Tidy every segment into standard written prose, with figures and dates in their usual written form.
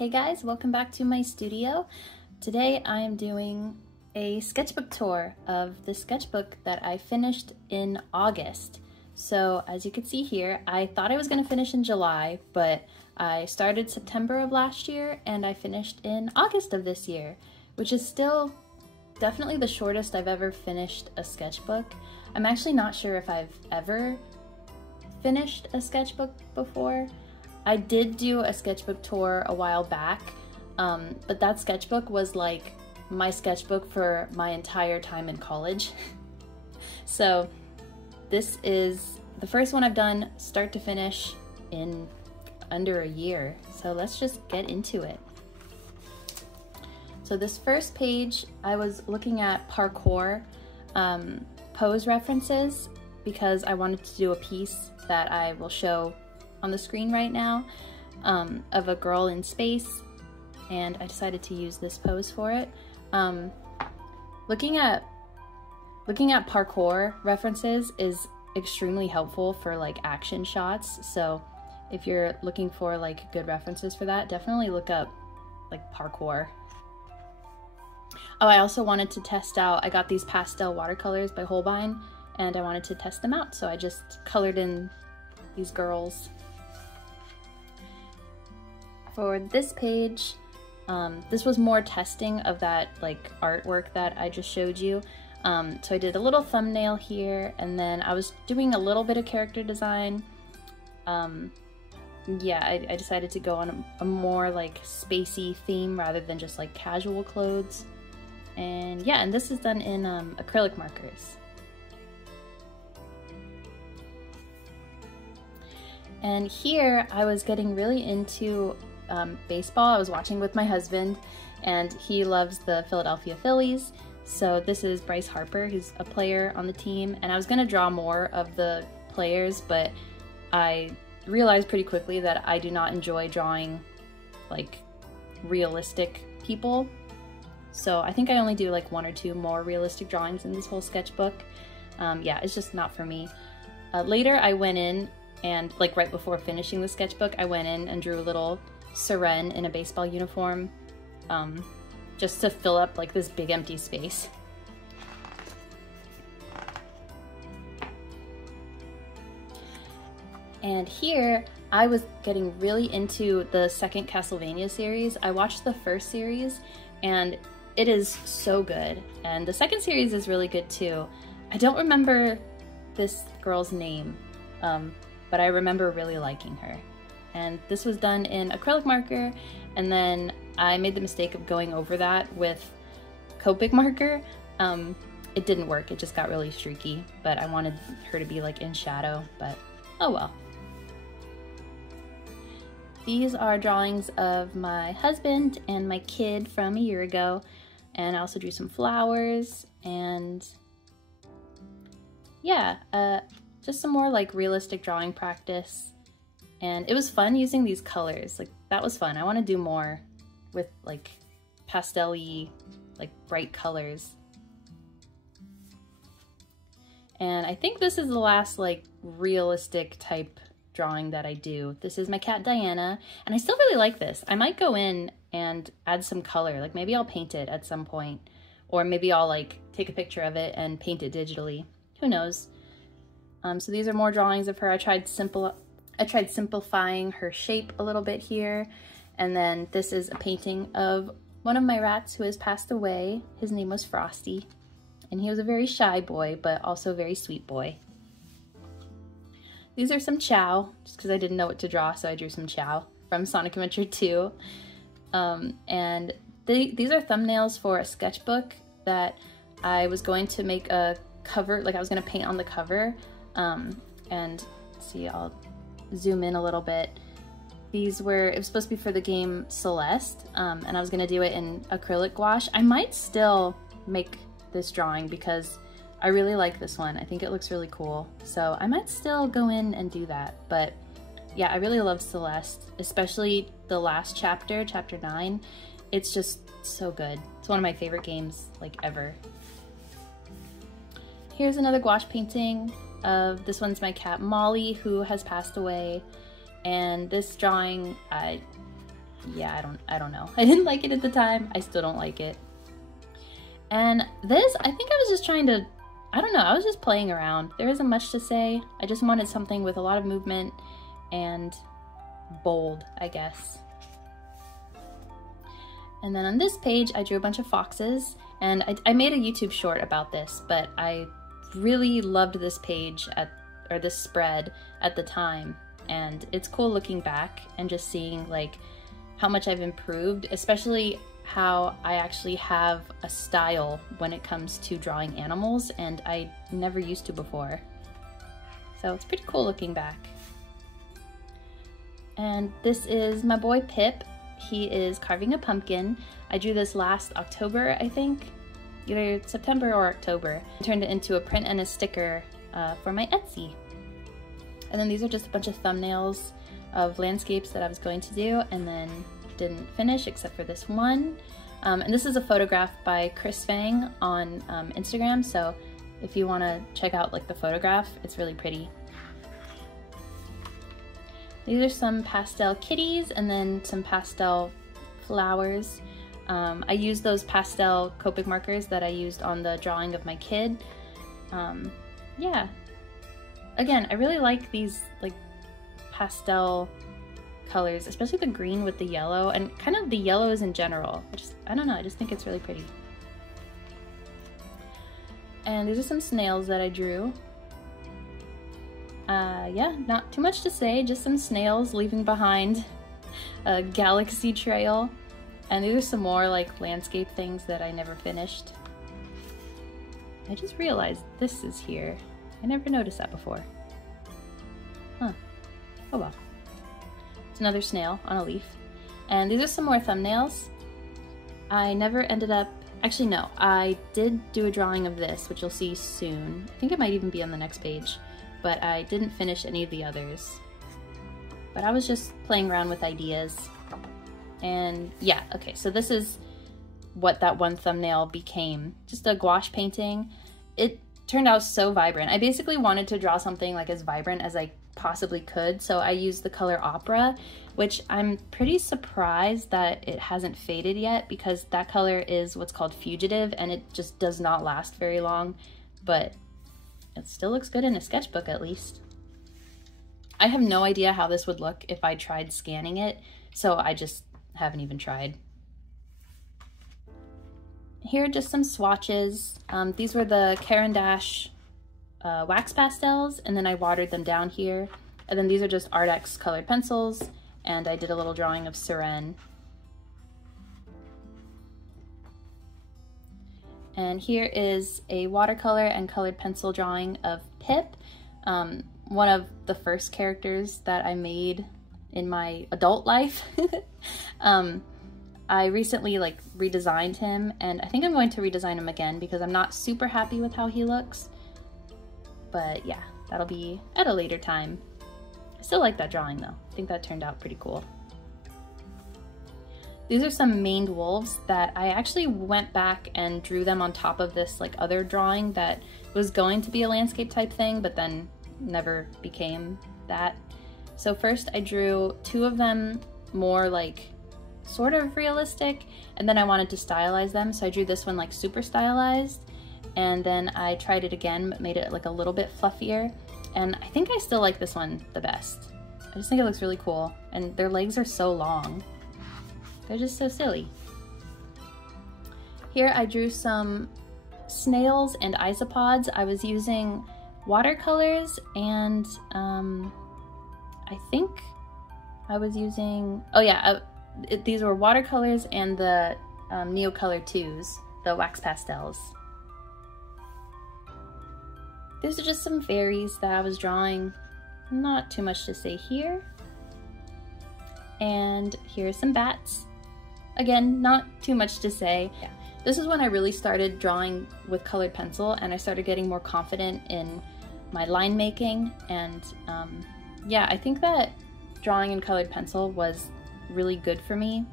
Hey guys, welcome back to my studio. Today I am doing a sketchbook tour of the sketchbook that I finished in August. So as you can see here, I thought I was going to finish in July, but I started September of last year and I finished in August of this year, which is still definitely the shortest I've ever finished a sketchbook. I'm actually not sure if I've ever finished a sketchbook before. I did do a sketchbook tour a while back, but that sketchbook was like my sketchbook for my entire time in college. So this is the first one I've done start to finish in under a year. So let's just get into it. So this first page, I was looking at parkour pose references because I wanted to do a piece that I will show on the screen right now of a girl in space, and I decided to use this pose for it. Looking at parkour references is extremely helpful for like action shots, so if you're looking for like good references for that, definitely look up like parkour. Oh, I also wanted to test out, I got these pastel watercolors by Holbein and I wanted to test them out, so I just colored in these girls. For this page, this was more testing of that like artwork that I just showed you. So I did a little thumbnail here, and then I was doing a little bit of character design. Yeah, I decided to go on a more like spacey theme rather than just like casual clothes. And yeah, and this is done in acrylic markers. And here I was getting really into baseball. I was watching with my husband and he loves the Philadelphia Phillies. So this is Bryce Harper, who's a player on the team, and I was gonna draw more of the players, but I realized pretty quickly that I do not enjoy drawing like realistic people. So I think I only do like one or two more realistic drawings in this whole sketchbook. Yeah, it's just not for me. Later I went in and like right before finishing the sketchbook, I went in and drew a little Seren in a baseball uniform, just to fill up like this big empty space. And here I was getting really into the second Castlevania series. I watched the first series and it is so good, and the second series is really good too. I don't remember this girl's name, but I remember really liking her. And this was done in acrylic marker, and then I made the mistake of going over that with Copic marker. It didn't work, it just got really streaky, but I wanted her to be like in shadow, but oh well. These are drawings of my husband and my kid from a year ago, and I also drew some flowers, and yeah, just some more like realistic drawing practice. And it was fun using these colors, like that was fun. I want to do more with like pastel-y, like bright colors. And I think this is the last like realistic type drawing that I do. This is my cat Diana, and I still really like this. I might go in and add some color, like maybe I'll paint it at some point, or maybe I'll like take a picture of it and paint it digitally. Who knows? So these are more drawings of her. I tried simplifying her shape a little bit here. And then this is a painting of one of my rats who has passed away. His name was Frosty, and he was a very shy boy, but also a very sweet boy. These are some Chow, just because I didn't know what to draw, so I drew some Chow from Sonic Adventure 2. And these are thumbnails for a sketchbook that I was going to make a cover, like I was going to paint on the cover. And see, I'll zoom in a little bit. It was supposed to be for the game Celeste, and I was gonna do it in acrylic gouache. I might still make this drawing because I really like this one. I think it looks really cool. So I might still go in and do that. But yeah, I really love Celeste, especially the last chapter, chapter 9. It's just so good. It's one of my favorite games like ever. Here's another gouache painting of, this one's my cat Molly, who has passed away. And this drawing, I yeah, I don't know. I didn't like it at the time. I still don't like it. And this, I think I was just trying to, I don't know, I was just playing around. There isn't much to say. I just wanted something with a lot of movement and bold, I guess. And then on this page, I drew a bunch of foxes, and I made a YouTube short about this, but I really loved this page or this spread at the time. And it's cool looking back and just seeing like how much I've improved, especially how I actually have a style when it comes to drawing animals, and I never used to before. So it's pretty cool looking back. And this is my boy Pip. He is carving a pumpkin. I drew this last October, I think, either September or October. I turned it into a print and a sticker for my Etsy. And then these are just a bunch of thumbnails of landscapes that I was going to do and then didn't finish except for this one. And this is a photograph by Chris Fang on Instagram, so if you want to check out like the photograph, it's really pretty. These are some pastel kitties and then some pastel flowers. I used those pastel Copic markers that I used on the drawing of my kid. Yeah. Again, I really like these like pastel colors, especially the green with the yellow, and kind of the yellows in general. I don't know, I just think it's really pretty. And these are some snails that I drew. Yeah, not too much to say, just some snails leaving behind a galaxy trail. And these are some more like landscape things that I never finished. I just realized this is here. I never noticed that before. Huh. Oh well. It's another snail on a leaf. And these are some more thumbnails. I never ended up, actually no, I did do a drawing of this, which you'll see soon. I think it might even be on the next page, but I didn't finish any of the others. But I was just playing around with ideas. And yeah, okay, so this is what that one thumbnail became. Just a gouache painting. It turned out so vibrant. I basically wanted to draw something like as vibrant as I possibly could, so I used the color Opera, which I'm pretty surprised that it hasn't faded yet, because that color is what's called fugitive and it just does not last very long, but it still looks good in a sketchbook at least. I have no idea how this would look if I tried scanning it, so I just haven't even tried. Here are just some swatches. These were the Caran D'ache wax pastels, and then I watered them down here. And then these are just Arrtx colored pencils, and I did a little drawing of Seren. And here is a watercolor and colored pencil drawing of Pip, one of the first characters that I made in my adult life. I recently like redesigned him, and I think I'm going to redesign him again because I'm not super happy with how he looks. But yeah, that'll be at a later time. I still like that drawing though. I think that turned out pretty cool. These are some maned wolves that I actually went back and drew them on top of this like other drawing that was going to be a landscape type thing, but then never became that. So first I drew two of them more like sort of realistic, and then I wanted to stylize them, so I drew this one like super stylized, and then I tried it again but made it like a little bit fluffier, and I think I still like this one the best. I just think it looks really cool, and their legs are so long. They're just so silly. Here I drew some snails and isopods. I was using watercolors and I think I was using, oh yeah, these were watercolors and the Neocolor 2s, the wax pastels. These are just some fairies that I was drawing. Not too much to say here. And here are some bats. Again, not too much to say. Yeah. This is when I really started drawing with colored pencil, and I started getting more confident in my line making, and yeah, I think that drawing in colored pencil was really good for me,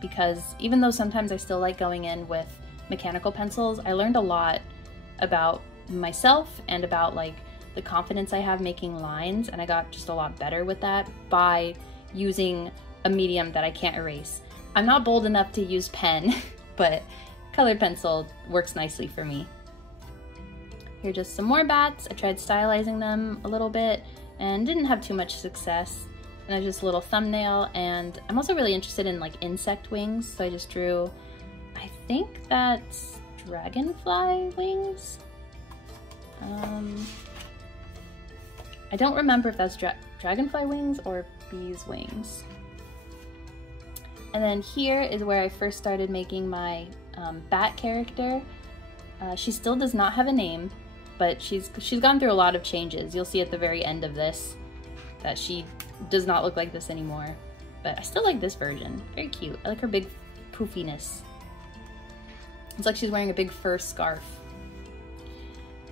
because even though sometimes I still like going in with mechanical pencils, I learned a lot about myself and about like the confidence I have making lines, and I got just a lot better with that by using a medium that I can't erase. I'm not bold enough to use pen, but colored pencil works nicely for me. Here are just some more bats. I tried stylizing them a little bit and didn't have too much success. And there's just a little thumbnail, and I'm also really interested in like insect wings, so I just drew, I think that's dragonfly wings? I don't remember if that's dragonfly wings or bees wings. And then here is where I first started making my bat character. She still does not have a name, but she's gone through a lot of changes. You'll see at the very end of this that she does not look like this anymore. But I still like this version. Very cute. I like her big poofiness. It's like she's wearing a big fur scarf.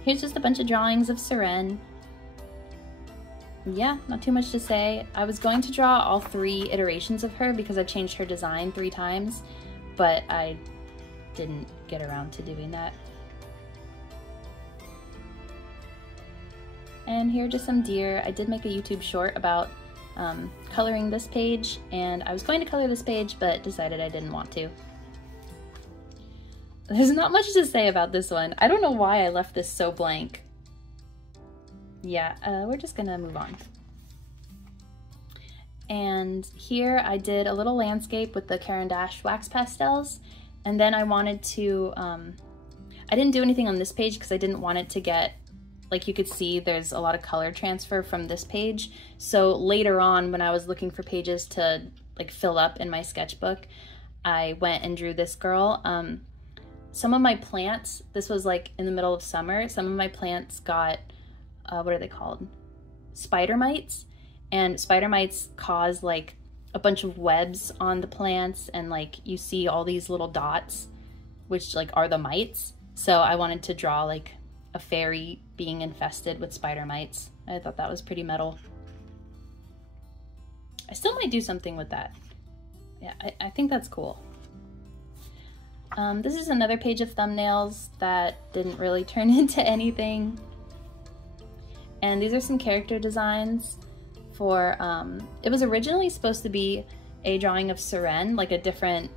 Here's just a bunch of drawings of Caran. Yeah, not too much to say. I was going to draw all 3 iterations of her because I changed her design 3 times, but I didn't get around to doing that. And here are just some deer. I did make a YouTube short about coloring this page, and I was going to color this page, but decided I didn't want to. There's not much to say about this one. I don't know why I left this so blank. Yeah, we're just gonna move on. And here I did a little landscape with the Caran D'ache wax pastels, and then I wanted to, I didn't do anything on this page because I didn't want it to get, like you could see there's a lot of color transfer from this page. So later on when I was looking for pages to like fill up in my sketchbook, I went and drew this girl. Some of my plants, this was like in the middle of summer, some of my plants got, what are they called? Spider mites. And spider mites cause like a bunch of webs on the plants, and like you see all these little dots, which like are the mites. So I wanted to draw like a fairy being infested with spider mites. I thought that was pretty metal. I still might do something with that. Yeah, I think that's cool. This is another page of thumbnails that didn't really turn into anything. And these are some character designs for, it was originally supposed to be a drawing of Caran, like a different,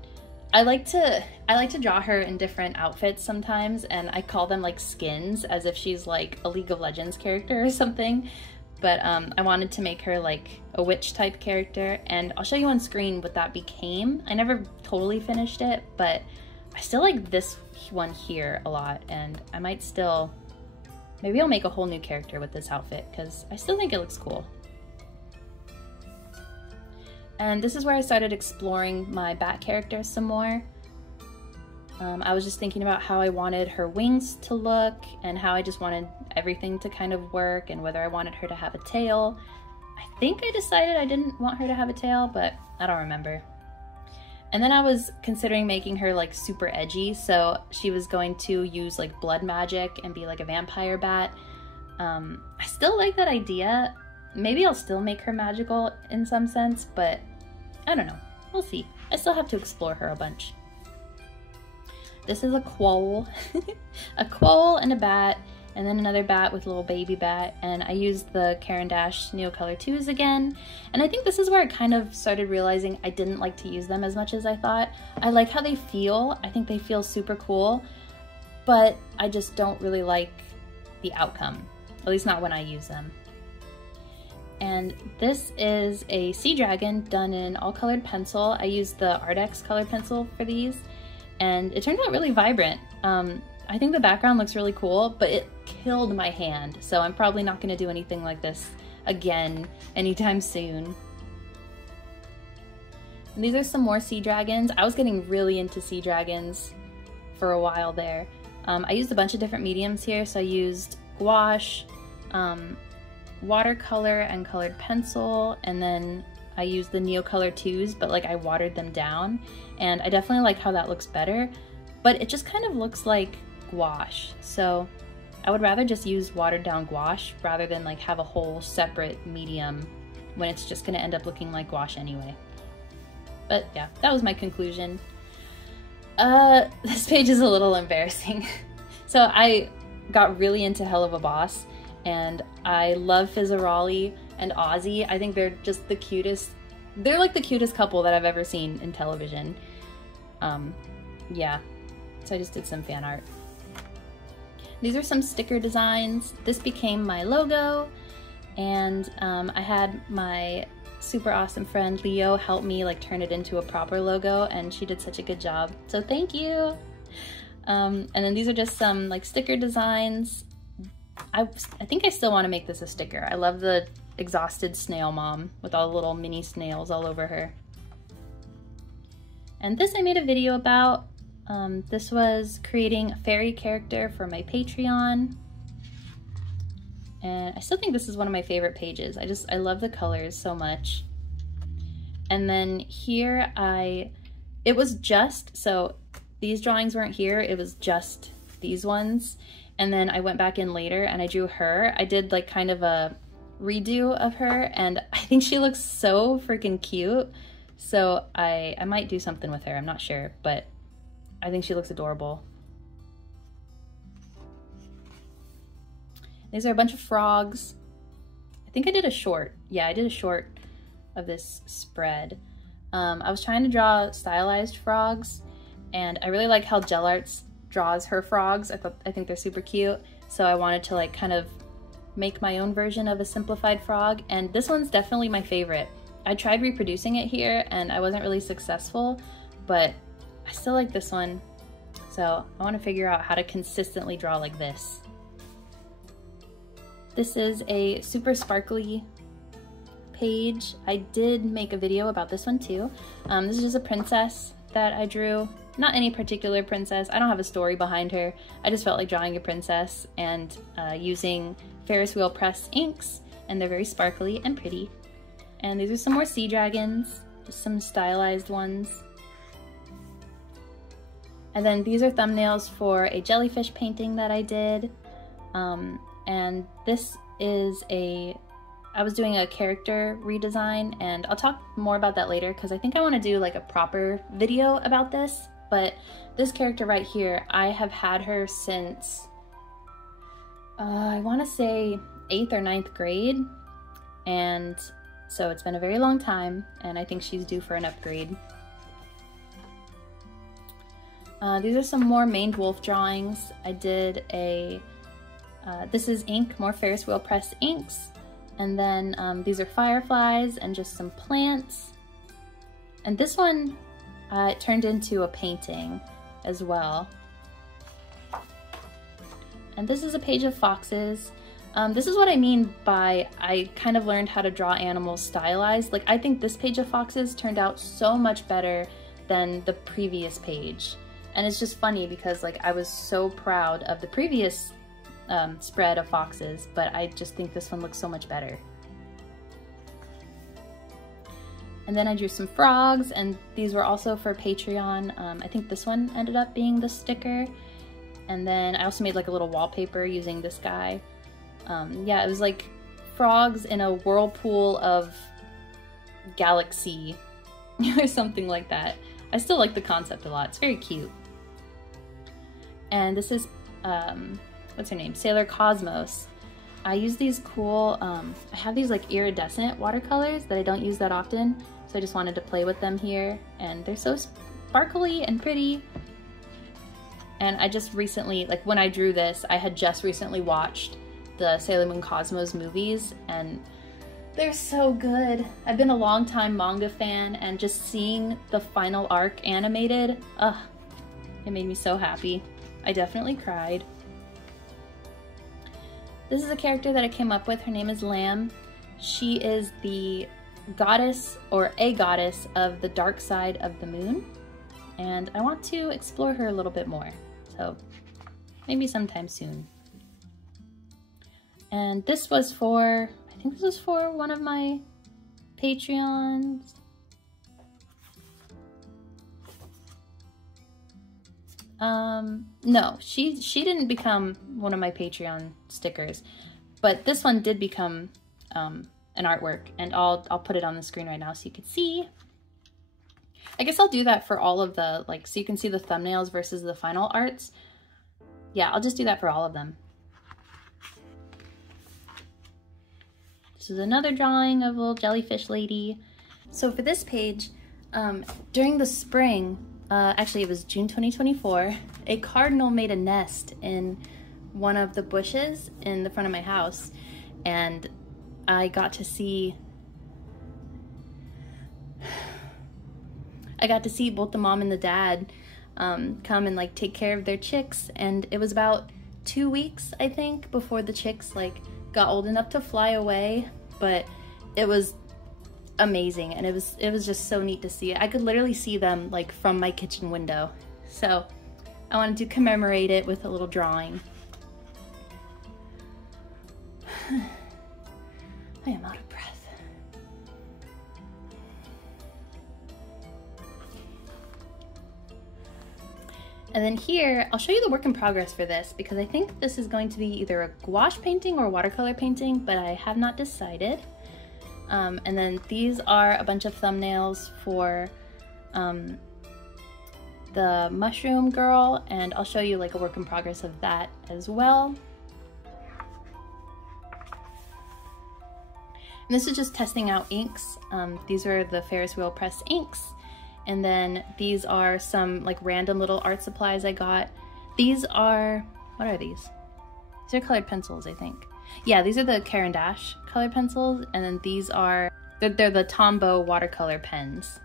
I like to draw her in different outfits sometimes, and I call them like skins, as if she's like a League of Legends character or something. But I wanted to make her like a witch type character, and I'll show you on screen what that became. I never totally finished it, but I still like this one here a lot, and I might still, maybe I'll make a whole new character with this outfit because I still think it looks cool. And this is where I started exploring my bat character some more. I was just thinking about how I wanted her wings to look and how I just wanted everything to kind of work, and whether I wanted her to have a tail. I think I decided I didn't want her to have a tail, but I don't remember. And then I was considering making her like super edgy, so she was going to use like blood magic and be like a vampire bat. I still like that idea. Maybe I'll still make her magical in some sense, but I don't know. We'll see. I still have to explore her a bunch. This is a quoll. A quoll and a bat, and then another bat with a little baby bat, and I used the Caran D'ache Neocolor 2s again. And I think this is where I kind of started realizing I didn't like to use them as much as I thought. I like how they feel. I think they feel super cool, but I just don't really like the outcome, at least not when I use them. And this is a sea dragon done in all colored pencil. I used the Arrtx colored pencil for these, and it turned out really vibrant. I think the background looks really cool, but it killed my hand, so I'm probably not gonna do anything like this again anytime soon. And these are some more sea dragons. I was getting really into sea dragons for a while there. I used a bunch of different mediums here, so I used gouache, watercolor and colored pencil, and then I used the Neocolor 2s, but like I watered them down, and I definitely like how that looks better, but it just kind of looks like gouache. So I would rather just use watered down gouache rather than like have a whole separate medium when it's just gonna end up looking like gouache anyway. But yeah, that was my conclusion. This page is a little embarrassing. So I got really into Hell of a Boss, and I love Fizzarolli and Ozzy. I think they're just the cutest they're like the cutest couple that I've ever seen in television. Yeah, so I just did some fan art. These are some sticker designs. This became my logo, and I had my super awesome friend Leo help me like turn it into a proper logo, and she did such a good job, so thank you. And then these are just some like sticker designs. I think I still want to make this a sticker. I love the exhausted snail mom with all the little mini snails all over her. And this I made a video about. This was creating a fairy character for my Patreon. And I still think this is one of my favorite pages. I love the colors so much. And then here it was just, so these drawings weren't here, it was just these ones. And then I went back in later and I drew her. I did like kind of a redo of her, and I think she looks so freaking cute. So I might do something with her, I'm not sure, but I think she looks adorable. These are a bunch of frogs. I think I did a short. Yeah, I did a short of this spread. I was trying to draw stylized frogs, and I really like how Gel Arts draws her frogs. I think they're super cute. So I wanted to like kind of make my own version of a simplified frog, and this one's definitely my favorite. I tried reproducing it here and I wasn't really successful, but I still like this one. So I want to figure out how to consistently draw like this. This is a super sparkly page. I did make a video about this one too. This is just a princess that I drew. Not any particular princess. I don't have a story behind her. I just felt like drawing a princess and using Ferris wheel press inks, and they're very sparkly and pretty. And these are some more sea dragons, just some stylized ones. And then these are thumbnails for a jellyfish painting that I did. And this is I was doing a character redesign, and I'll talk more about that later because I think I want to do like a proper video about this. But this character right here, I have had her since, I want to say 8th or 9th grade. And so it's been a very long time, and I think she's due for an upgrade. These are some more maned wolf drawings. I did this is ink, more Ferris wheel press inks. And then these are fireflies and just some plants. And this one, it turned into a painting as well. And this is a page of foxes. This is what I mean by I kind of learned how to draw animals stylized. Like, I think this page of foxes turned out so much better than the previous page. And it's just funny because like I was so proud of the previous spread of foxes, but I just think this one looks so much better. And then I drew some frogs, and these were also for Patreon. I think this one ended up being the sticker. And then I also made like a little wallpaper using this guy. Yeah, it was like frogs in a whirlpool of galaxy or something like that. I still like the concept a lot. It's very cute. And this is, what's her name? Sailor Cosmos. I use these cool, I have these like iridescent watercolors that I don't use that often. So I just wanted to play with them here. And they're so sparkly and pretty. And I just recently, like when I drew this, I had just recently watched the Sailor Moon Cosmos movies, and they're so good. I've been a long time manga fan, and just seeing the final arc animated, it made me so happy. I definitely cried. This is a character that I came up with. Her name is Lamb. She is the goddess, or a goddess, of the dark side of the moon, and I want to explore her a little bit more, so maybe sometime soon. And this was for, I think this was for one of my Patreons. No, she didn't become one of my Patreon stickers, but this one did become an artwork, and I'll put it on the screen right now so you can see. I guess I'll do that for all of the, like, so you can see the thumbnails versus the final arts. Yeah, I'll just do that for all of them. This is another drawing of a little jellyfish lady. So for this page, during the spring, actually it was June 2024, a cardinal made a nest in one of the bushes in the front of my house, and I got to see both the mom and the dad come and like take care of their chicks, and it was about 2 weeks, I think, before the chicks like got old enough to fly away, but it was amazing, and it was just so neat to see. I could literally see them like from my kitchen window, so I wanted to commemorate it with a little drawing. I am out of breath. And then here, I'll show you the work in progress for this, because I think this is going to be either a gouache painting or watercolor painting, but I have not decided. And then these are a bunch of thumbnails for the mushroom girl, and I'll show you like a work in progress of that as well. And this is just testing out inks. These are the Ferris wheel press inks. And then these are some like random little art supplies I got. These are, what are these? These are colored pencils, I think. Yeah, these are the Caran D'ache colored pencils. And then these are, they're the Tombow watercolor pens.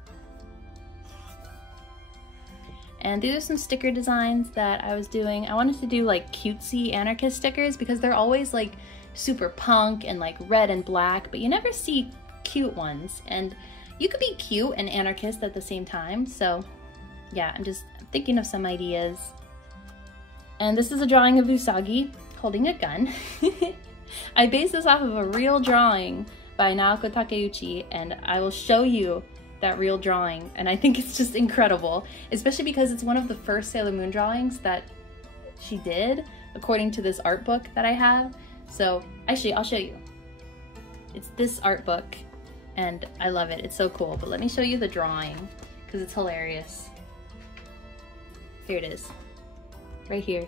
And these are some sticker designs that I was doing. I wanted to do like cutesy anarchist stickers because they're always like super punk and like red and black, but you never see cute ones. And you could be cute and anarchist at the same time. So yeah, I'm just thinking of some ideas. And this is a drawing of Usagi holding a gun. I based this off of a real drawing by Naoko Takeuchi, and I will show you that real drawing. And I think it's just incredible, especially because it's one of the first Sailor Moon drawings that she did, according to this art book that I have. So actually, I'll show you. It's this art book, and I love it. It's so cool. But let me show you the drawing, because it's hilarious. Here it is, right here.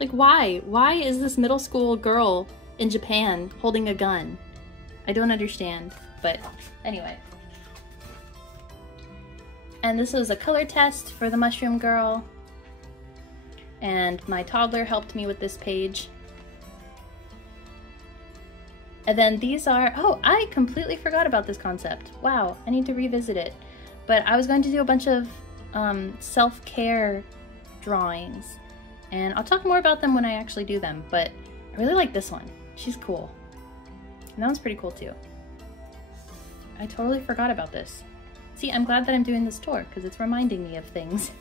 Like, why? Why is this middle school girl in Japan holding a gun? I don't understand, but anyway. And this was a color test for the mushroom girl, and my toddler helped me with this page. And then these are, oh, I completely forgot about this concept. Wow, I need to revisit it. But I was going to do a bunch of self-care drawings, and I'll talk more about them when I actually do them, but I really like this one. She's cool. And that one's pretty cool too. I totally forgot about this. See, I'm glad that I'm doing this tour because it's reminding me of things.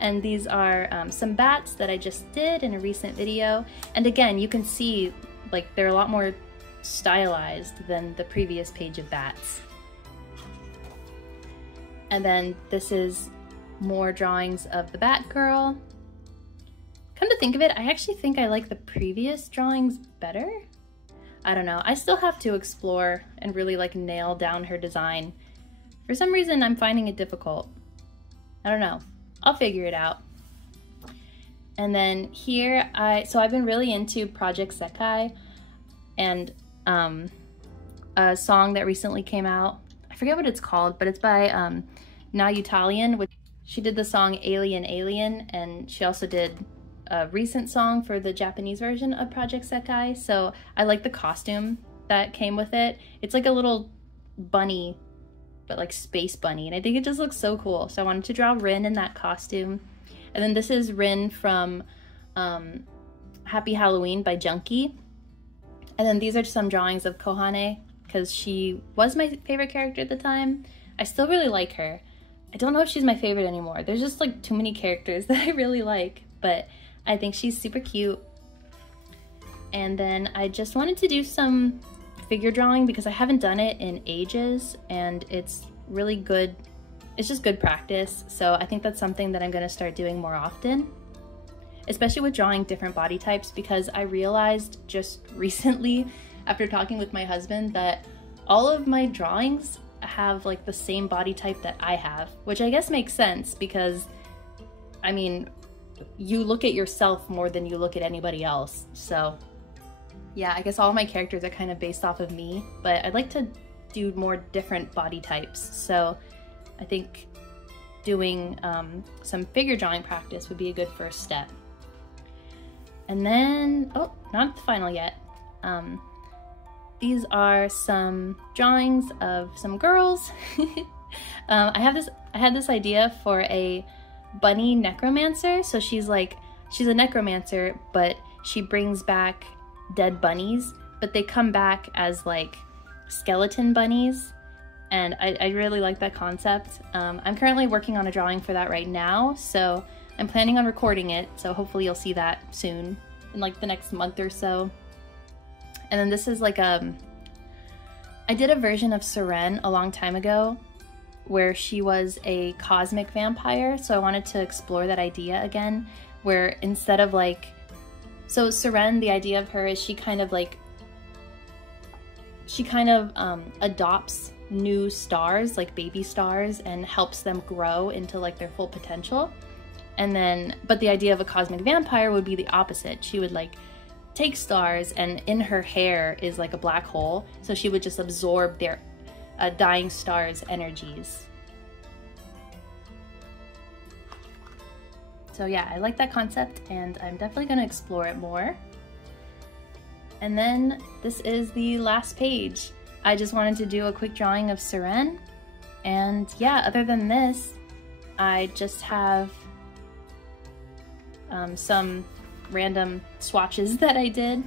And these are some bats that I just did in a recent video. And again, you can see like they're a lot more stylized than the previous page of bats. And then this is more drawings of the Bat Girl. Come to think of it, I actually think I like the previous drawings better. I don't know, I still have to explore and really like nail down her design. For some reason, I'm finding it difficult. I don't know, I'll figure it out. And then here, so I've been really into Project Sekai, and a song that recently came out. I forget what it's called, but it's by Na Utalian. She did the song Alien Alien, and she also did a recent song for the Japanese version of Project Sekai. So I like the costume that came with it. It's like a little bunny, but like space bunny, and I think it just looks so cool. So I wanted to draw Rin in that costume. And then this is Rin from Happy Halloween by Junkie. And then these are some drawings of Kohane, because she was my favorite character at the time. I still really like her. I don't know if she's my favorite anymore. There's just like too many characters that I really like, but I think she's super cute. And then I just wanted to do some figure drawing because I haven't done it in ages, and it's really good. It's just good practice. So I think that's something that I'm gonna start doing more often, especially with drawing different body types, because I realized just recently after talking with my husband that all of my drawings have like the same body type that I have, which I guess makes sense because, I mean, you look at yourself more than you look at anybody else. So yeah, I guess all of my characters are kind of based off of me, but I'd like to do more different body types. So I think doing some figure drawing practice would be a good first step. And then, oh, not the final yet. These are some drawings of some girls. I had this idea for a bunny necromancer. So she's a necromancer, but she brings back dead bunnies, but they come back as like skeleton bunnies. And I really like that concept. I'm currently working on a drawing for that right now, so I'm planning on recording it, so hopefully you'll see that soon, in like the next month or so. And then this is like I did a version of Caran a long time ago where she was a cosmic vampire, so I wanted to explore that idea again, where instead of like, so Caran, the idea of her is she kind of adopts new stars, like baby stars, and helps them grow into like their full potential. And then, but the idea of a cosmic vampire would be the opposite. She would like take stars, and in her hair is like a black hole, so she would just absorb their dying stars' energies. So yeah, I like that concept, and I'm definitely going to explore it more. And then this is the last page. I just wanted to do a quick drawing of Caran, and yeah, other than this, I just have some random swatches that I did,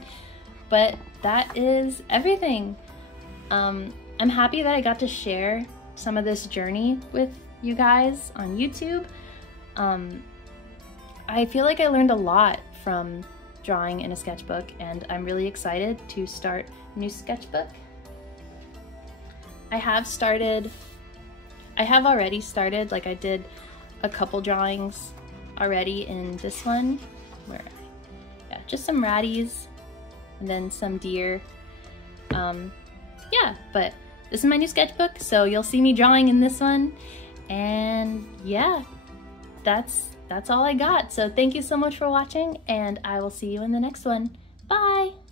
but that is everything. I'm happy that I got to share some of this journey with you guys on YouTube. I feel like I learned a lot from drawing in a sketchbook, and I'm really excited to start a new sketchbook. I have already started, like I did a couple drawings already in this one, where, yeah, just some ratties and then some deer. Yeah, but this is my new sketchbook, so you'll see me drawing in this one. And yeah, that's all I got. So thank you so much for watching, and I will see you in the next one. Bye!